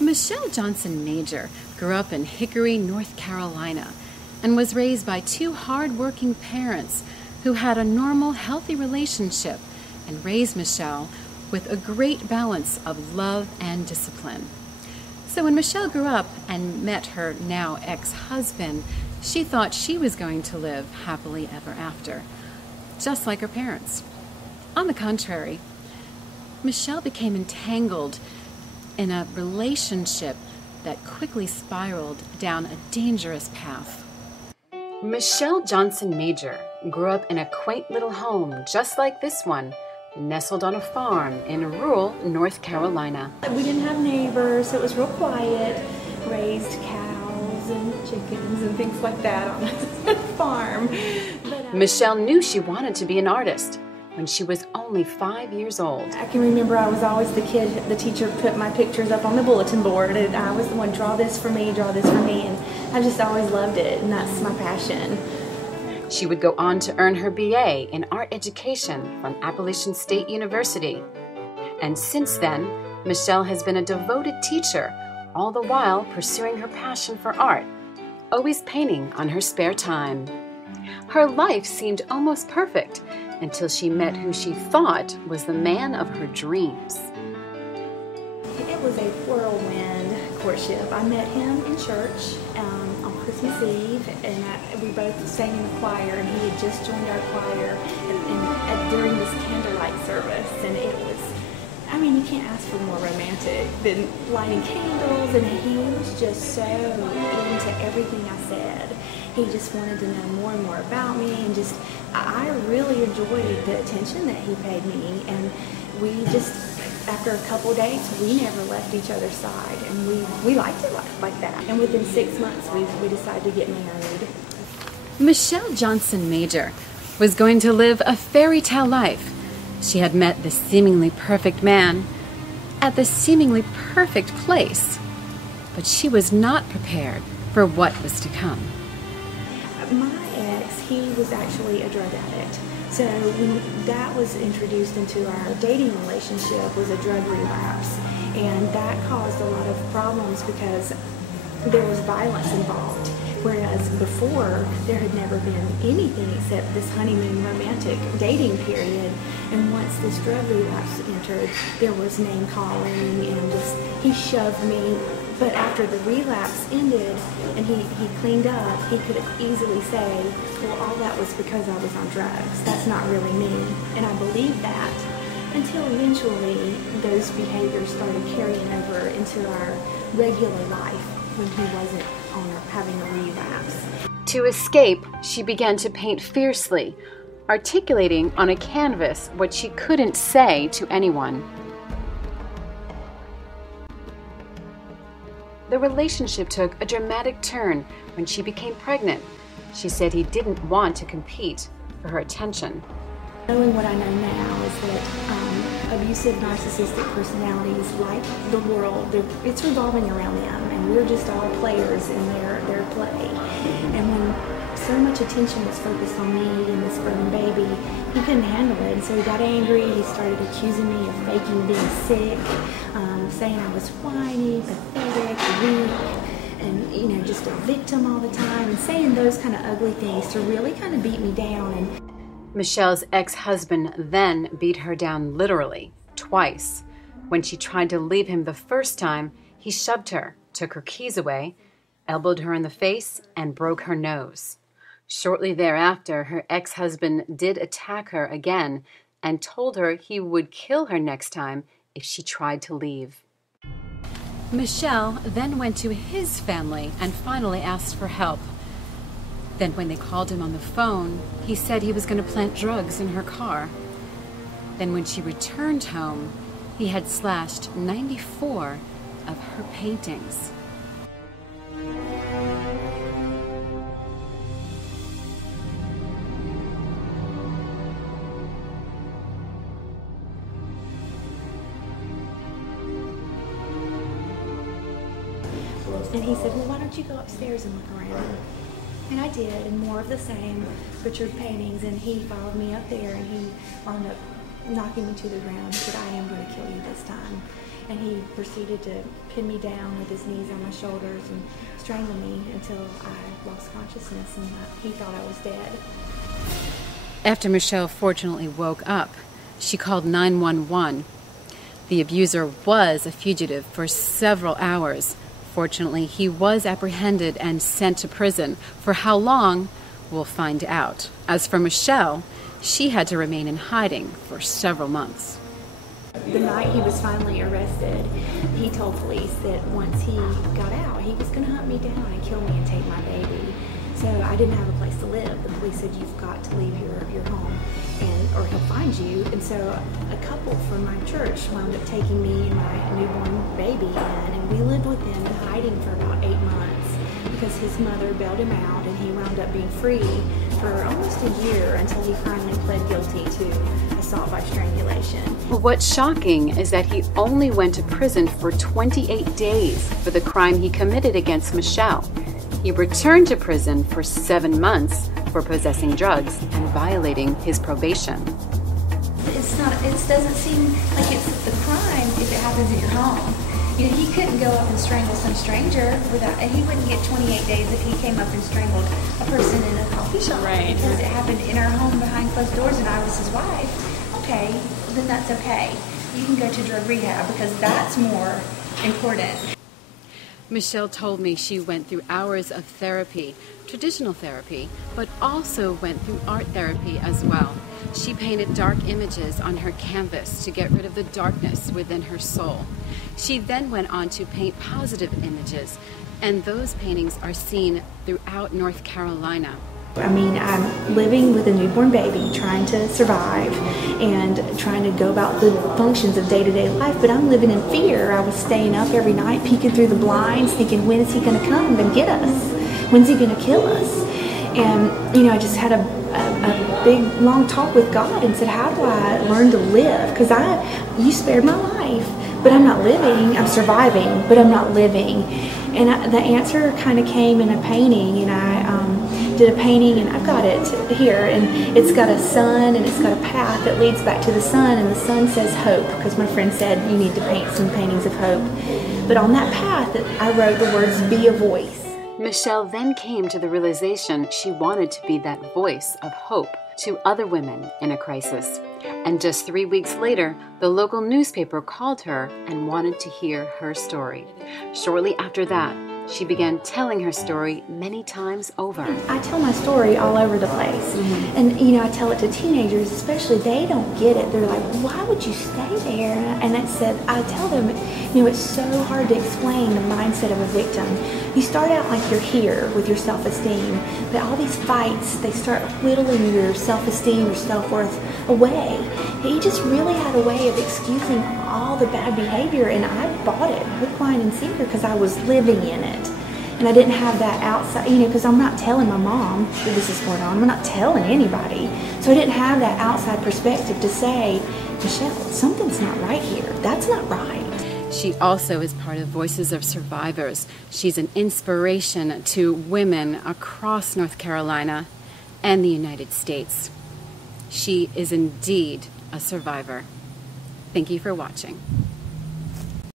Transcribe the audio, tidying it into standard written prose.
Michelle Johnson Major grew up in Hickory, North Carolina, and was raised by two hard-working parents who had a normal, healthy relationship and raised Michelle with a great balance of love and discipline. So when Michelle grew up and met her now ex-husband, she thought she was going to live happily ever after, just like her parents. On the contrary, Michelle became entangled in a relationship that quickly spiraled down a dangerous path. Michelle Johnson Major grew up in a quaint little home just like this one, nestled on a farm in rural North Carolina. We didn't have neighbors, so it was real quiet. Raised cows and chickens and things like that on a farm. Michelle knew she wanted to be an artist when she was only 5 years old. I can remember I was always the kid, the teacher put my pictures up on the bulletin board, and I was the one, draw this for me, and I just always loved it, and that's my passion. She would go on to earn her BA in art education from Appalachian State University. And since then, Michelle has been a devoted teacher, all the while pursuing her passion for art, always painting on her spare time. Her life seemed almost perfect until she met who she thought was the man of her dreams. It was a whirlwind courtship. I met him in church on Christmas Eve, and we both sang in the choir, and he had just joined our choir during this candlelight service, and it was, I mean, you can't ask for more romantic than lighting candles, and he was just so into everything I said. He just wanted to know more and more about me, and just, I really enjoyed the attention that he paid me, and we just, after a couple dates, we never left each other's side, and we liked it like that. And within 6 months, we decided to get married. Michelle Johnson Major was going to live a fairy tale life. She had met the seemingly perfect man at the seemingly perfect place, but she was not prepared for what was to come. My ex, he was actually a drug addict. So when that was introduced into our dating relationship was a drug relapse. And that caused a lot of problems because there was violence involved. Whereas before, there had never been anything except this honeymoon romantic dating period. And once this drug relapse entered, there was name calling and just, he shoved me. But after the relapse ended and he cleaned up, he could easily say, well, all that was because I was on drugs. That's not really me. And I believed that until eventually those behaviors started carrying over into our regular life when he wasn't having a relapse. To escape, she began to paint fiercely, articulating on a canvas what she couldn't say to anyone. The relationship took a dramatic turn when she became pregnant. She said he didn't want to compete for her attention. Knowing what I know now is that abusive narcissistic personalities, like the world, it's revolving around them, and we're just all players in their play. And when so much attention was focused on me and this growing baby, he couldn't handle it, and so he got angry. He started accusing me of faking being sick, saying I was whiny, pathetic, weak, and just a victim all the time, and saying those kind of ugly things to really kind of beat me down. And Michelle's ex-husband then beat her down literally, twice. When she tried to leave him the first time, he shoved her, took her keys away, elbowed her in the face, and broke her nose. Shortly thereafter, her ex-husband did attack her again and told her he would kill her next time if she tried to leave. Michelle then went to his family and finally asked for help. Then when they called him on the phone, he said he was going to plant drugs in her car. Then when she returned home, he had slashed 94 of her paintings. And he said, well, why don't you go upstairs and look around? And I did, and more of the same, butchered paintings, and he followed me up there, and he wound up knocking me to the ground. He said, I am going to kill you this time. and he proceeded to pin me down with his knees on my shoulders and strangle me until I lost consciousness, and he thought I was dead. After Michelle fortunately woke up, she called 911. The abuser was a fugitive for several hours. Fortunately, he was apprehended and sent to prison. For how long, we'll find out. As for Michelle, she had to remain in hiding for several months. The night he was finally arrested, he told police that once he got out, he was going to hunt me down and kill me and take my baby. So I didn't have a place to live. The police said, you've got to leave your home, or he'll find you. And so a couple from my church wound up taking me and my newborn baby in, and we lived with him in hiding for about 8 months because his mother bailed him out, and he wound up being free for almost a year until he finally pled guilty to assault by strangulation. What's shocking is that he only went to prison for 28 days for the crime he committed against Michelle. He returned to prison for 7 months for possessing drugs and violating his probation. It doesn't seem like it's the crime if it happens in your home. You know, he couldn't go up and strangle some stranger without, and he wouldn't get 28 days if he came up and strangled a person in a coffee shop. Right. Because it happened in our home behind closed doors and I was his wife. Okay, then that's okay. You can go to drug rehab because that's more important. Michelle told me she went through hours of therapy, traditional therapy, but also went through art therapy as well. She painted dark images on her canvas to get rid of the darkness within her soul. She then went on to paint positive images, and those paintings are seen throughout North Carolina. I mean, I'm living with a newborn baby, trying to survive and trying to go about the functions of day-to-day life, but I'm living in fear. I was staying up every night, peeking through the blinds, thinking, when is he going to come and get us? When's he going to kill us? And, you know, I just had a big, long talk with God and said, how do I learn to live? Because you spared my life, but I'm not living. I'm surviving, but I'm not living. And the answer kind of came in a painting, and I did a painting, and I've got it here, and it's got a sun, and it's got a path that leads back to the sun, and the sun says hope, because my friend said you need to paint some paintings of hope. But on that path, I wrote the words, be a voice. Michelle then came to the realization she wanted to be that voice of hope to other women in a crisis. And just 3 weeks later, the local newspaper called her and wanted to hear her story. Shortly after that, she began telling her story many times over. I tell my story all over the place. And, you know, I tell it to teenagers, especially. They don't get it. They're like, why would you stay there? And I tell them, you know, it's so hard to explain the mindset of a victim. You start out like you're here with your self-esteem, but all these fights, they start whittling your self-esteem, your self-worth away. He just really had a way of excusing all the bad behavior, and I bought it hook, line, and sinker because I was living in it. And I didn't have that outside, you know, because I'm not telling my mom that this is going on. I'm not telling anybody. So I didn't have that outside perspective to say, Michelle, something's not right here. That's not right. She also is part of Voices of Survivors. She's an inspiration to women across North Carolina and the United States. She is indeed a survivor. Thank you for watching.